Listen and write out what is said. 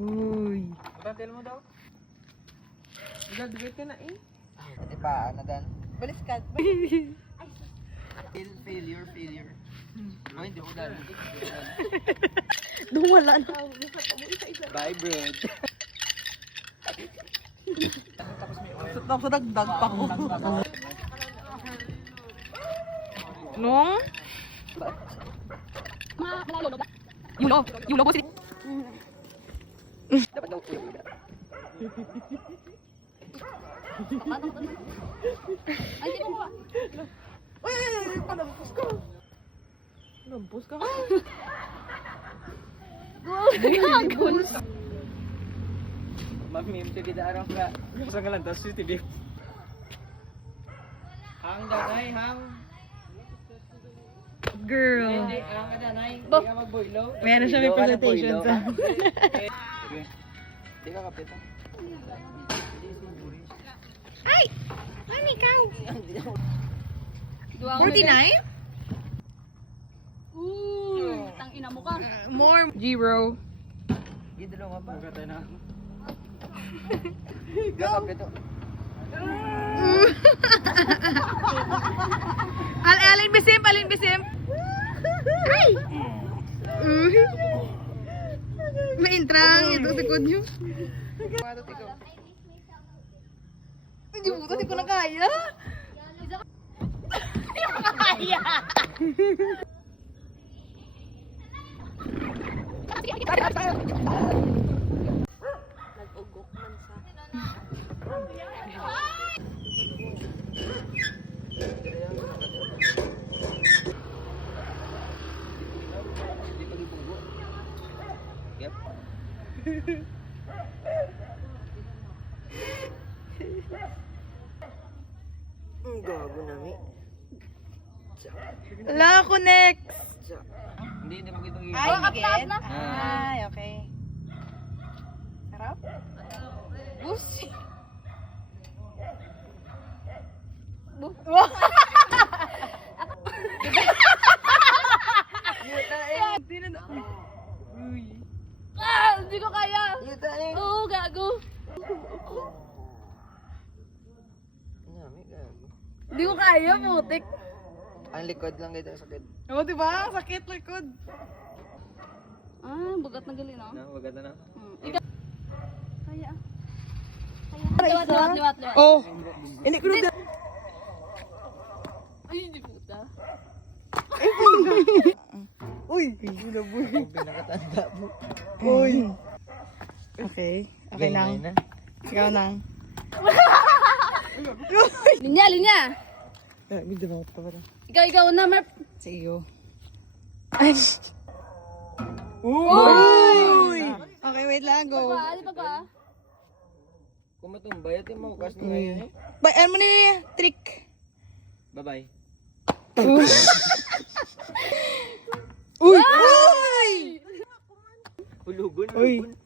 Uy. Tatil mo daw. Graduate ka na eh. Pati pa, ano dan? Baliskad. Failure. Oh, hindi ko dali. Doon wala na. Bye, bro. Tapos nagdag pa ko. Nung? Yung logo si... Dapat daw po. Ay, di mo. Uy, palampos ka. Lampos ka. Gagawin. Mamim, sige na araw ka. Gusto ka lang, tapos TV. Hang danay, hang. Girl. Hindi, hang ka danay. Hindi ka magboylo. Meron siya may presentation sa... Hindi ka kapita. Ay! Ano ikaw? 49? Tang ina mo ka. More. Zero. Gidalo nga pa. Magkatay na. Hindi ka kapito. Alin bisim, alin bisim. Ay! May intrang ito sa kod nyo. Hindi mo kasi ko na kaya. Hindi ko na kaya. Nag-ugok man sa... Hindi pa gibugo. Yep. Ang gago nami. Wala ako next. Hindi mo gito gibugo. Ay, Upload na. Ay, okay. Harap? Busi. Ah, hindi ko kaya. Yuta eh. Oo, gago. Nami gago. Hindi ko kaya, putik. Ang likod lang gito sakit. Oo, diba? Sakit likod. Ah, bugat na gali, no? Na, wag na na. Ikaw. Kaya. Kaya. Liwat. Oh. Hindi ko na... Ay, di puta. Uy, bulaboy. Pinakatanda mo. Uy. Okay. Okay lang. Na. Ikaw lang. Linya. Hindi ba ito ba? Ikaw na, Marp. Sa iyo. Ay. Uy! Okay, wait lang. Go. Ali pa ba? Kung matumbay, ito mo kas na ngayon eh. Ano mo nila? Trick. Bye-bye. Uy! Uy! Hulugon, Uy! hulugon.